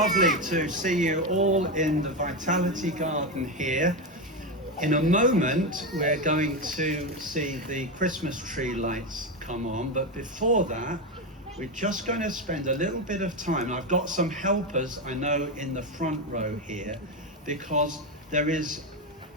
lovely to see you all in the Vitality Garden here. In a moment, we're going to see the Christmas tree lights come on, but before that, we're just going to spend a little bit of time. I've got some helpers, I know, in the front row here, because there is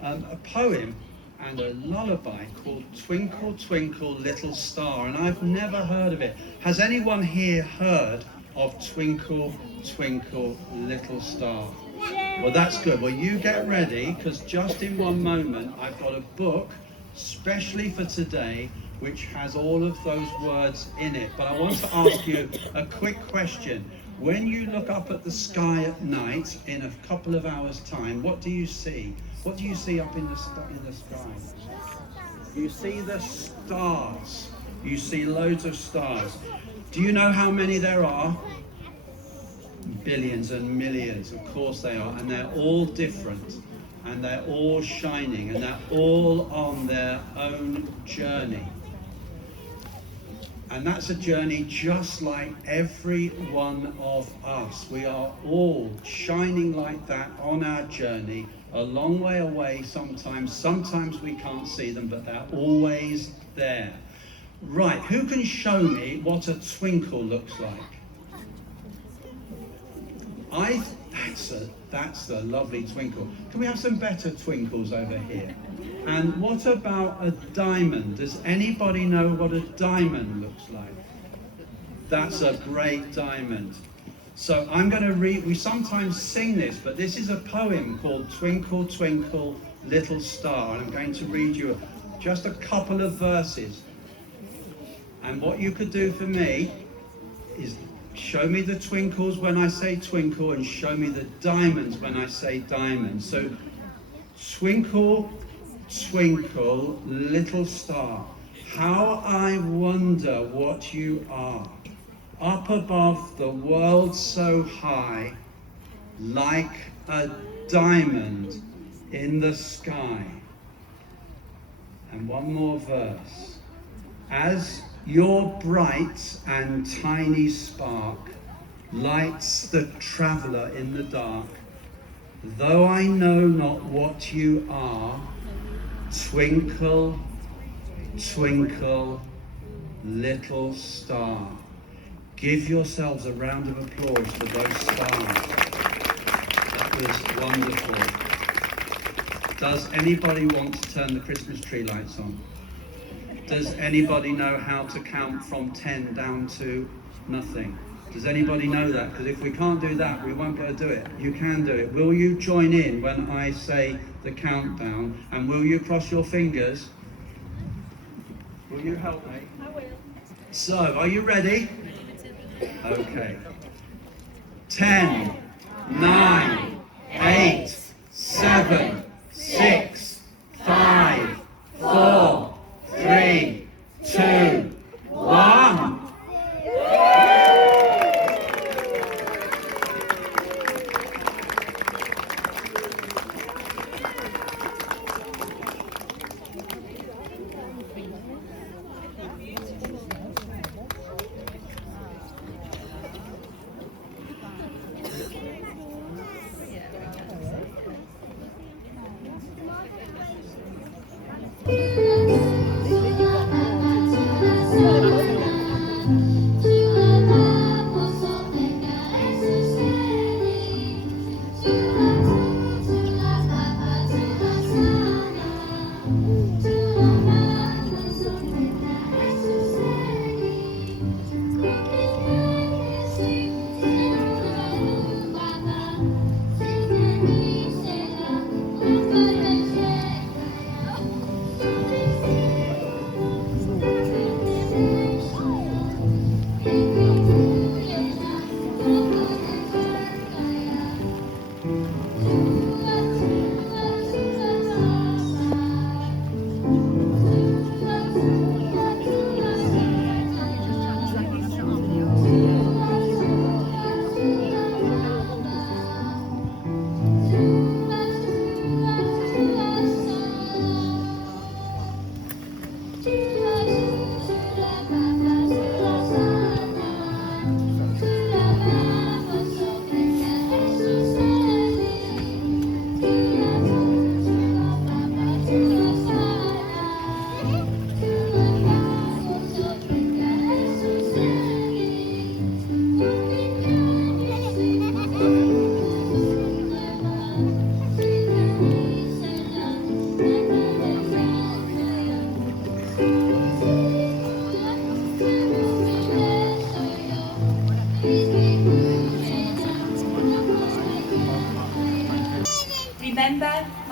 a poem and a lullaby called Twinkle, Twinkle, Little Star, and I've never heard of it. Has anyone here heard of Twinkle, Twinkle, Little Star? Well, that's good. Well, you get ready, because just in one moment, I've got a book, specially for today, which has all of those words in it. But I want to ask you a quick question. When you look up at the sky at night, in a couple of hours' time, what do you see? What do you see up in the sky? You see the stars. You see loads of stars. Do you know how many there are? Billions and millions, of course they are, and they're all different, and they're all shining, and they're all on their own journey. And that's a journey just like every one of us. We are all shining like that on our journey, a long way away sometimes. Sometimes we can't see them, but they're always there. Right, who can show me what a twinkle looks like? That's a lovely twinkle. Can we have some better twinkles over here? And what about a diamond? Does anybody know what a diamond looks like? That's a great diamond. So I'm going to read, we sometimes sing this, but this is a poem called Twinkle, Twinkle, Little Star. And I'm going to read you just a couple of verses. And what you could do for me is show me the twinkles when I say twinkle, and show me the diamonds when I say diamond. So, twinkle, twinkle, little star, how I wonder what you are, up above the world so high, like a diamond in the sky. And one more verse. As your bright and tiny spark lights the traveller in the dark, though I know not what you are, twinkle, twinkle, little star. Give yourselves a round of applause for those stars. That was wonderful. Does anybody want to turn the Christmas tree lights on? Does anybody know how to count from 10 down to nothing? Does anybody know that? Because if we can't do that, we won't be able to do it. You can do it. Will you join in when I say the countdown? And will you cross your fingers? Will you help me? I will. So, are you ready? Okay. 10, 9, 8, 7, 6, 5, 4, 3, 2, 1.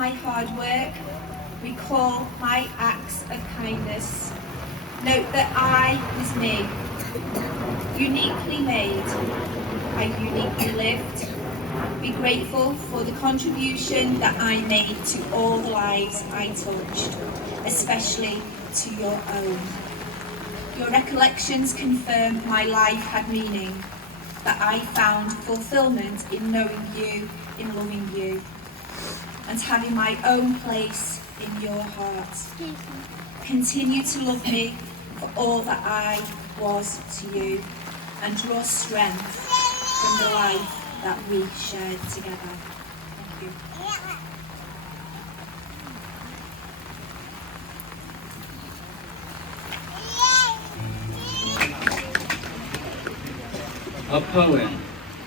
my hard work, recall my acts of kindness. Note that I was me, uniquely made, I uniquely lived. Be grateful for the contribution that I made to all the lives I touched, especially to your own. Your recollections confirm my life had meaning, that I found fulfillment in knowing you, in loving you, and having my own place in your heart. Continue to love me for all that I was to you, and draw strength from the life that we shared together. Thank you. A poem,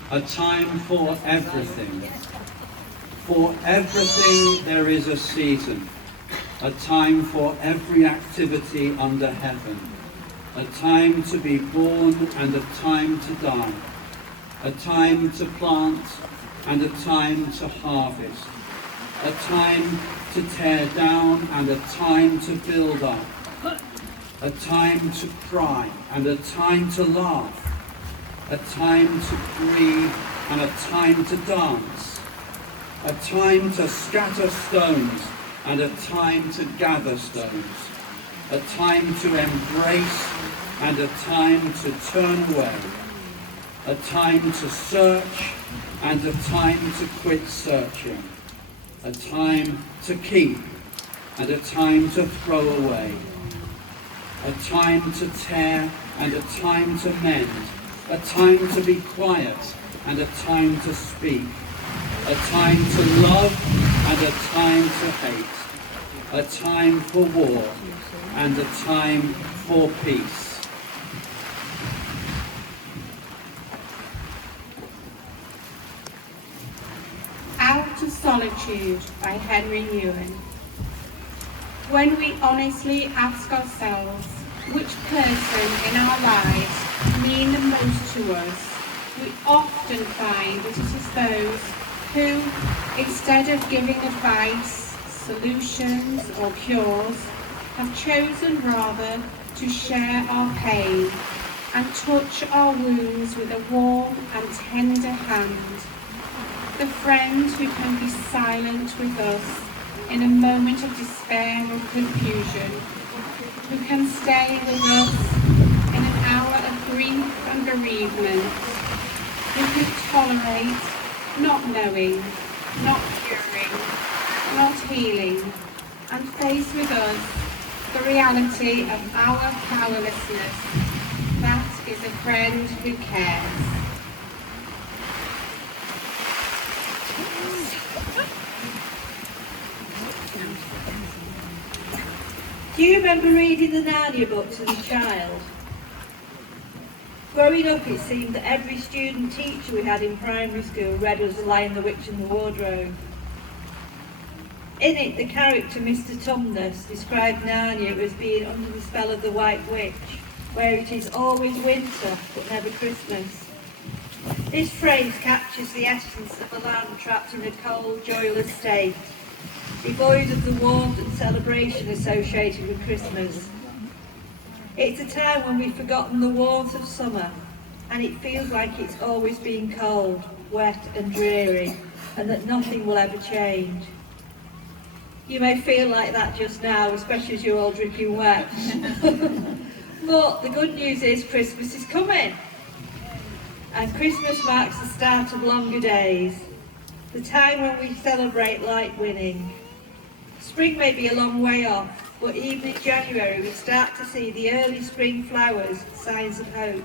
a time for everything. For everything there is a season, a time for every activity under heaven, a time to be born and a time to die, a time to plant and a time to harvest, a time to tear down and a time to build up, a time to cry and a time to laugh, a time to grieve and a time to dance, a time to scatter stones and a time to gather stones, a time to embrace and a time to turn away, a time to search and a time to quit searching, a time to keep and a time to throw away, a time to tear and a time to mend, a time to be quiet and a time to speak, a time to love and a time to hate, a time for war and a time for peace. Out of Solitude by Henry Newen. When we honestly ask ourselves which person in our lives mean the most to us, we often find that it is those who, instead of giving advice, solutions or cures, have chosen rather to share our pain and touch our wounds with a warm and tender hand. The friend who can be silent with us in a moment of despair or confusion, who can stay with us in an hour of grief and bereavement, who can tolerate not knowing, not curing, not healing, and face with us the reality of our powerlessness. That is a friend who cares. Do you remember reading the Narnia books as a child? Growing up, it seemed that every student teacher we had in primary school read us The Lion, the Witch and the Wardrobe. In it, the character Mr. Tumnus described Narnia as being under the spell of the White Witch, where it is always winter but never Christmas. This phrase captures the essence of a land trapped in a cold, joyless state, devoid of the warmth and celebration associated with Christmas. It's a time when we've forgotten the warmth of summer, and it feels like it's always been cold, wet and dreary, and that nothing will ever change. You may feel like that just now, especially as you're all dripping wet. But the good news is Christmas is coming. And Christmas marks the start of longer days, the time when we celebrate light winning. Spring may be a long way off, but even in January we start to see the early spring flowers, signs of hope.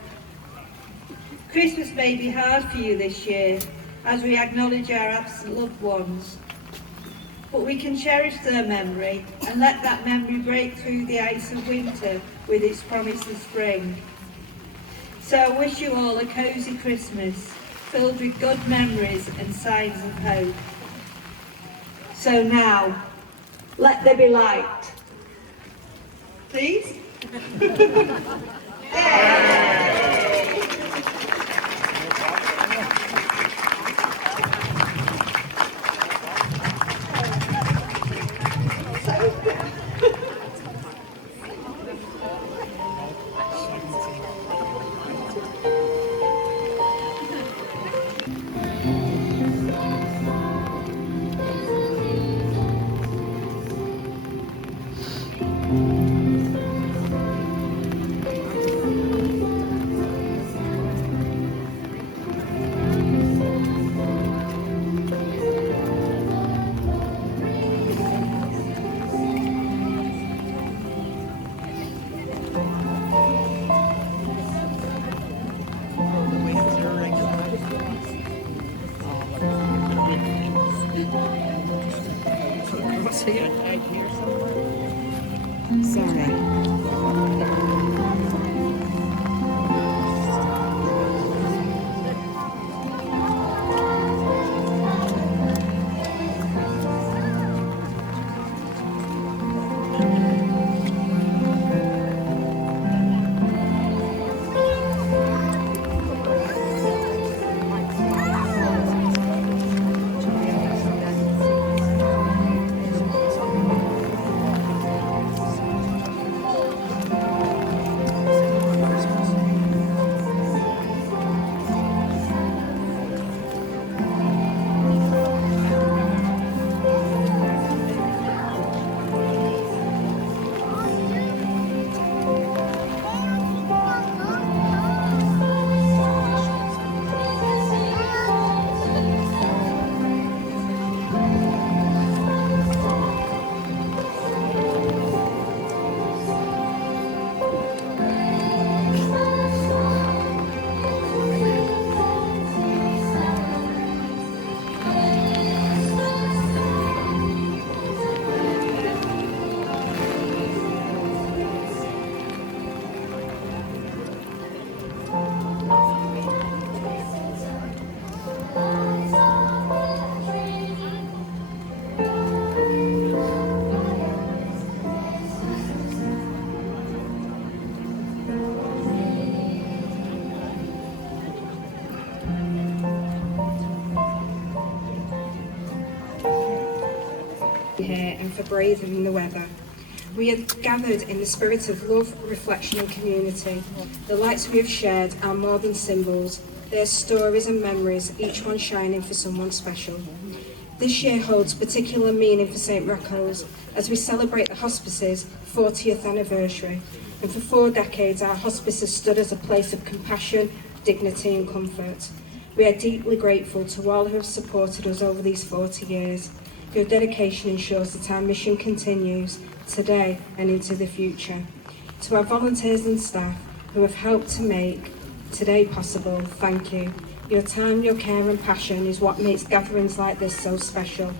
Christmas may be hard for you this year, as we acknowledge our absent loved ones. But we can cherish their memory and let that memory break through the ice of winter with its promise of spring. So I wish you all a cosy Christmas, filled with good memories and signs of hope. So now, let there be light. Please? Here and for braving the weather. We are gathered in the spirit of love, reflection and community. The lights we have shared are more than symbols. They are stories and memories, each one shining for someone special. This year holds particular meaning for St Rocco's as we celebrate the hospice's 40th anniversary. And for 4 decades our hospice has stood as a place of compassion, dignity and comfort. We are deeply grateful to all who have supported us over these 40 years. Your dedication ensures that our mission continues today and into the future. To our volunteers and staff who have helped to make today possible, thank you. Your time, your care and passion is what makes gatherings like this so special.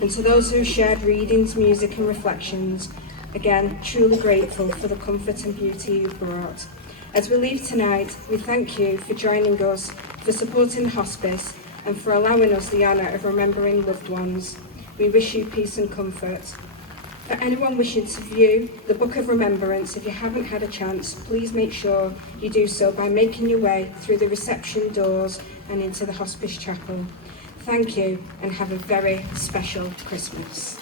And to those who shared readings, music and reflections, again, truly grateful for the comfort and beauty you've brought. As we leave tonight, we thank you for joining us, for supporting the hospice and for allowing us the honour of remembering loved ones. We wish you peace and comfort. For anyone wishing to view the Book of Remembrance, if you haven't had a chance, please make sure you do so by making your way through the reception doors and into the Hospice Chapel. Thank you and have a very special Christmas.